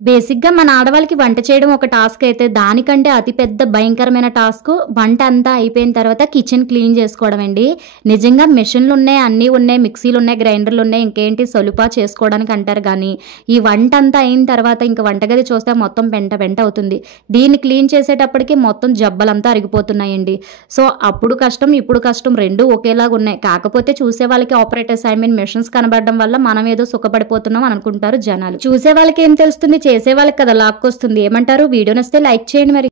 బేసిక్‌గా మన ఆడవాళ్ళకి వంట చేయడం ఒక టాస్క్ అయితే, దానికంటే అతి పెద్ద భయంకరమైన టాస్కు వంట అంతా అయిపోయిన తర్వాత కిచెన్ క్లీన్ చేసుకోవడం అండి. నిజంగా మెషిన్‌లున్నాయి, అన్నీ ఉన్నాయి, మిక్సీలున్నాయి, గ్రైండర్‌లున్నాయి, ఇంకేంటి సొలుపా చేసుకోవడానికి అంటారు గానీ, ఈ వంట అంతా అయిన తర్వాత ఇంక వంటగది చూస్తే మొత్తం పెంట పెంట అవుతుంది. దీన్ని క్లీన్ చేసేటప్పటికి మొత్తం జబ్బలంతా అరిగిపోతున్నాయండి. సో, అప్పుడు కష్టం, ఇప్పుడు కష్టం రెండూ ఒకేలాగున్నాయి. కాకపోతే చూసే వాళ్ళకి ఆపరేటర్స్ మెషిన్స్ కనబడడం వల్ల మనం ఏదో సుఖపడిపోతున్నాం అని అనుకుంటారు జనాలు. చూసే వాళ్ళకి ఏం తెలుస్తుంది, చేసే వాళ్ళకి కదా లాక్కొస్తుంది. ఏమంటారు? వీడియో నచ్చితే లైక్ చేయండి మరి.